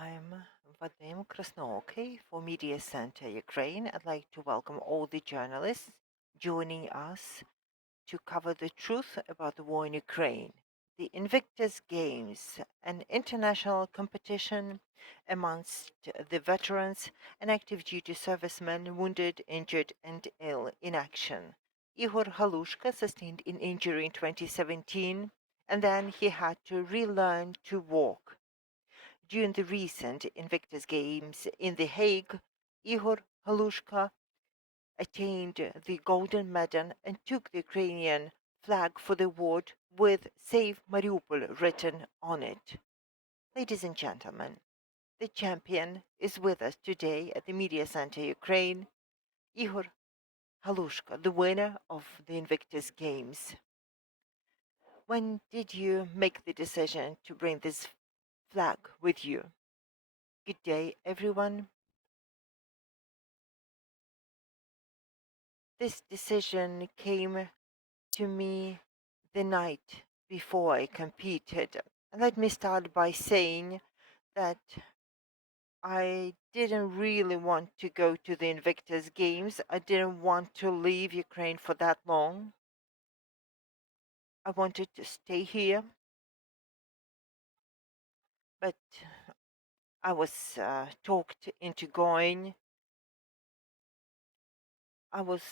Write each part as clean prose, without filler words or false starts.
I'm Vadim Krasnookий for Mediacenter Ukraine. I'd like to welcome all the journalists joining us to cover the truth about the war in Ukraine. The Invictus Games, an international competition amongst the veterans and active duty servicemen wounded, injured, and ill in action. Ihor Halushka sustained an injury in 2017, and then he had to relearn to walk. During the recent Invictus Games in The Hague, Ihor Halushka attained the golden medal and took the Ukrainian flag for the award with Save Mariupol written on it. Ladies and gentlemen, the champion is with us today at the Mediacenter Ukraine, Ihor Halushka, the winner of the Invictus Games. When did you make the decision to bring this flag with you? Good day, everyone. This decision came to me the night before I competed. Let me start by saying that I didn't really want to go to the Invictus Games. I didn't want to leave Ukraine for that long. I wanted to stay here, but I was talked into going. I was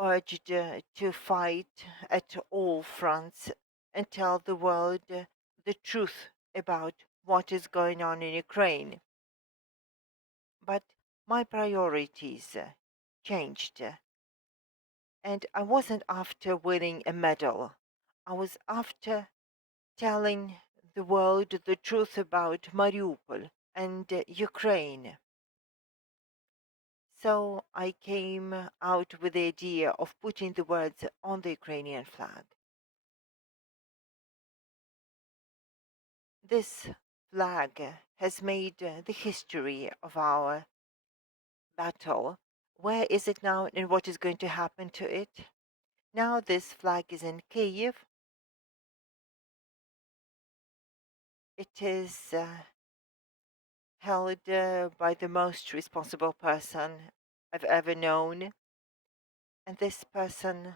urged to fight at all fronts and tell the world the truth about what is going on in Ukraine. But my priorities changed, and I wasn't after winning a medal. I was after telling the world the truth about Mariupol and Ukraine. So I came out with the idea of putting the words on the Ukrainian flag. This flag has made the history of our battle. Where is it now and what is going to happen to it? Now this flag is in Kyiv. It is held by the most responsible person I've ever known, and this person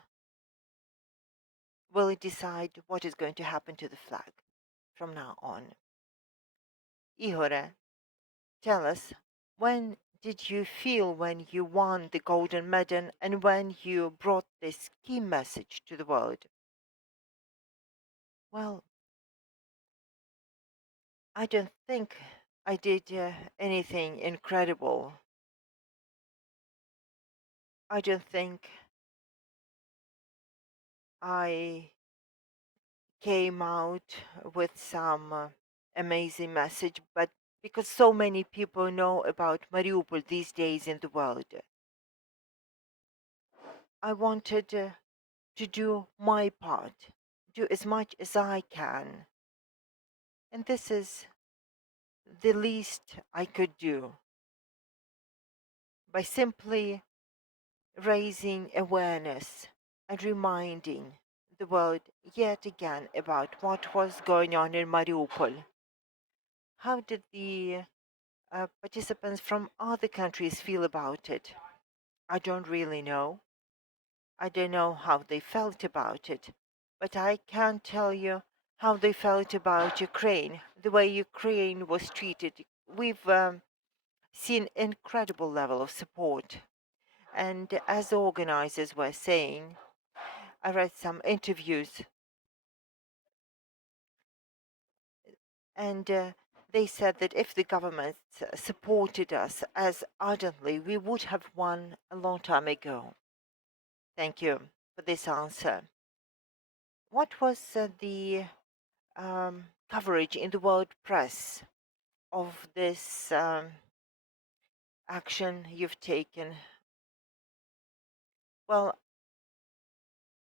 will decide what is going to happen to the flag from now on. Ihor, tell us, when did you feel when you won the golden medal and when you brought this key message to the world? Well, I don't think I did anything incredible. I don't think I came out with some amazing message, but because so many people know about Mariupol these days in the world, I wanted to do my part, do as much as I can. And this is the least I could do by simply raising awareness and reminding the world yet again about what was going on in Mariupol. How did the participants from other countries feel about it? I don't really know. I don't know how they felt about it, but I can tell you how they felt about Ukraine, the way Ukraine was treated. We've seen incredible level of support, and as the organizers were saying, I read some interviews, and they said that if the government supported us as ardently, we would have won a long time ago. Thank you for this answer. What was the coverage in the world press of this action you've taken? Well,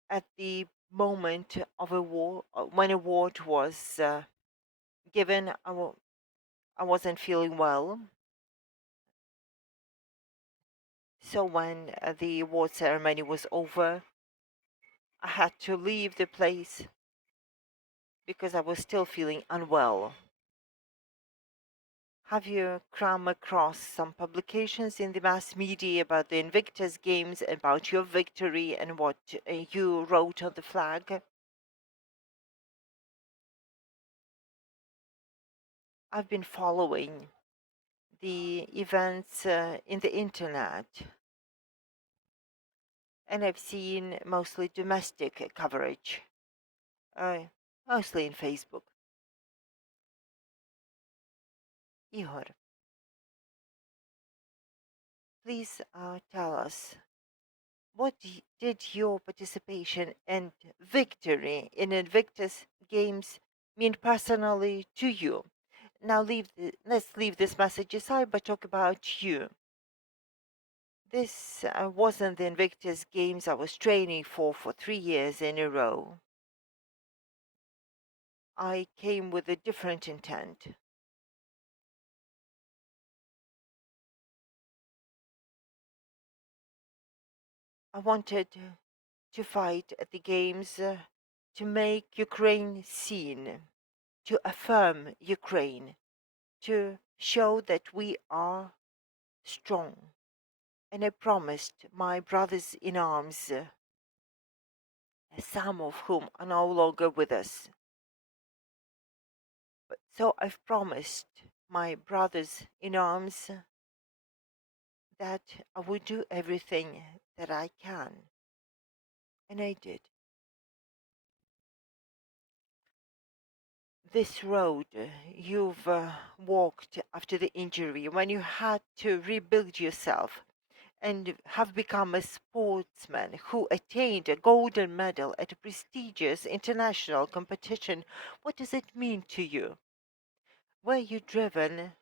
at the moment of a war, when a award was given, I wasn't feeling well. So when the award ceremony was over, I had to leave the place because I was still feeling unwell. Have you come across some publications in the mass media about the Invictus Games, about your victory and what you wrote on the flag? I've been following the events in the internet, and I've seen mostly domestic coverage, uh, mostly in Facebook. Ihor, please tell us, what did your participation and victory in Invictus Games mean personally to you? Now let's leave this message aside, but talk about you. This wasn't the Invictus Games I was training for 3 years in a row. I came with a different intent. I wanted to fight at the games to make Ukraine seen, to affirm Ukraine, to show that we are strong. And I promised my brothers in arms, some of whom are no longer with us. So I've promised my brothers in arms that I would do everything that I can. And I did. This road you've walked after the injury, when you had to rebuild yourself and have become a sportsman who attained a golden medal at a prestigious international competition, what does it mean to you? Were you driven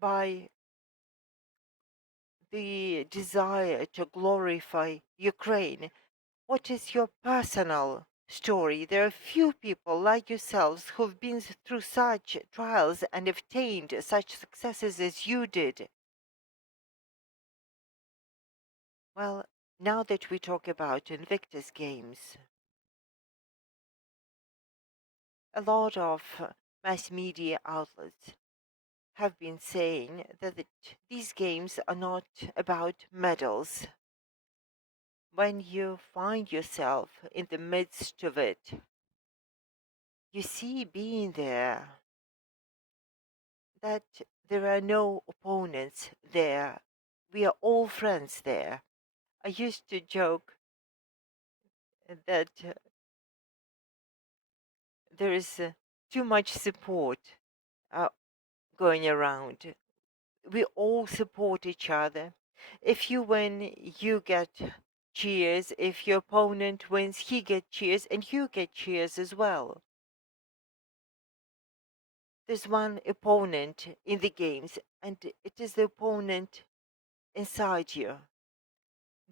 by the desire to glorify Ukraine? What is your personal story? There are few people like yourselves who've been through such trials and obtained such successes as you did. Well, now that we talk about Invictus Games, a lot of mass media outlets have been saying that these games are not about medals. When you find yourself in the midst of it, you see being there that there are no opponents there. We are all friends there. I used to joke that there is too much support uh, going around. We all support each other. If you win, you get cheers. If your opponent wins, he gets cheers, and you get cheers as well. There's one opponent in the games, and it is the opponent inside you.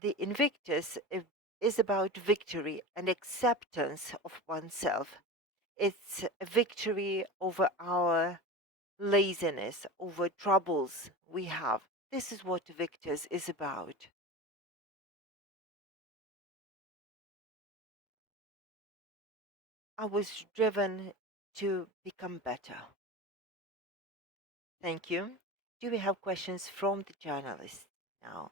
The Invictus is about victory and acceptance of oneself. It's a victory over our laziness, over troubles we have. This is what Victus is about. I was driven to become better. Thank you. Do we have questions from the journalists now?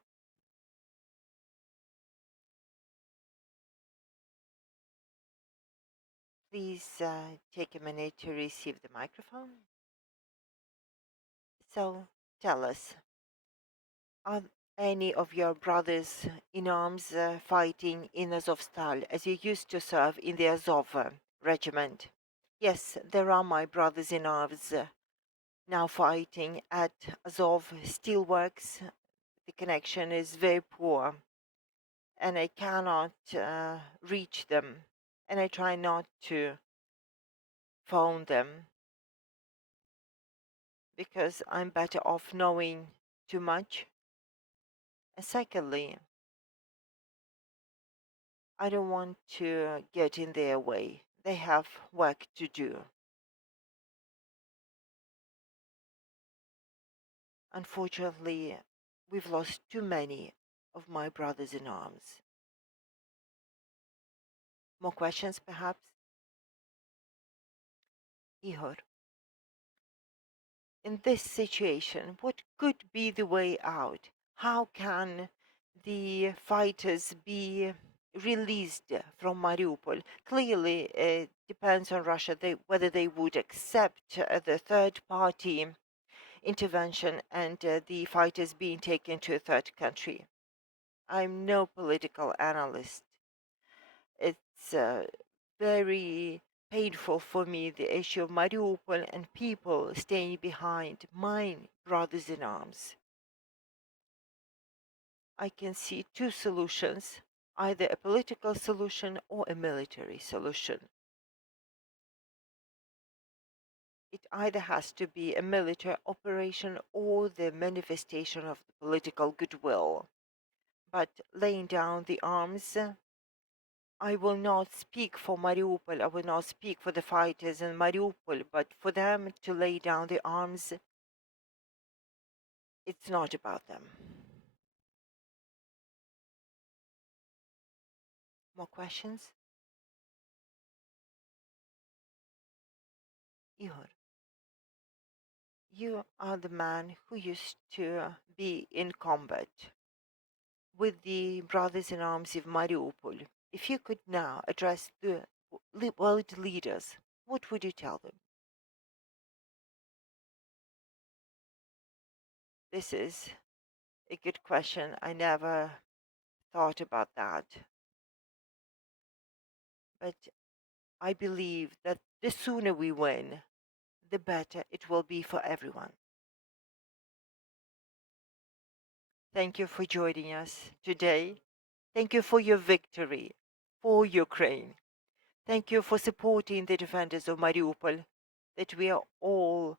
Please take a minute to receive the microphone. So tell us, are any of your brothers in arms fighting in Azovstal as you used to serve in the Azov regiment? Yes, there are my brothers in arms now fighting at Azov Steelworks. The connection is very poor and I cannot reach them, and I try not to phone them because I'm better off knowing too much. And secondly, I don't want to get in their way. They have work to do. Unfortunately, we've lost too many of my brothers in arms. More questions, perhaps? Ihor. in this situation, what could be the way out? How can the fighters be released from Mariupol? Clearly, it depends on Russia whether they would accept the third party intervention and the fighters being taken to a third country. I'm no political analyst. It's very painful for me, the issue of Mariupol and people staying behind, my brothers in arms. I can see two solutions, either a political solution or a military solution. It either has to be a military operation or the manifestation of the political goodwill. But laying down the arms, I will not speak for Mariupol, I will not speak for the fighters in Mariupol, but for them to lay down the arms, it's not about them. More questions? Ihor, you are the man who used to be in combat with the brothers in arms of Mariupol. If you could now address the world leaders, what would you tell them? This is a good question. I never thought about that. But I believe that the sooner we win, the better it will be for everyone. Thank you for joining us today. Thank you for your victory for Ukraine. Thank you for supporting the defenders of Mariupol that we are all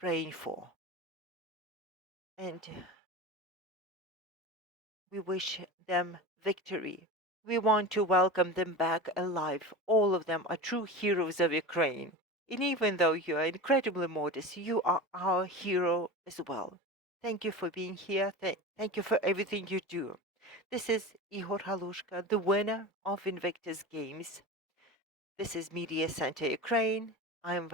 praying for. And we wish them victory. We want to welcome them back alive. All of them are true heroes of Ukraine. And even though you are incredibly modest, you are our hero as well. Thank you for being here. Thank you for everything you do. This is Ihor Halushka, the winner of Invictus Games. This is Mediacenter Ukraine. I am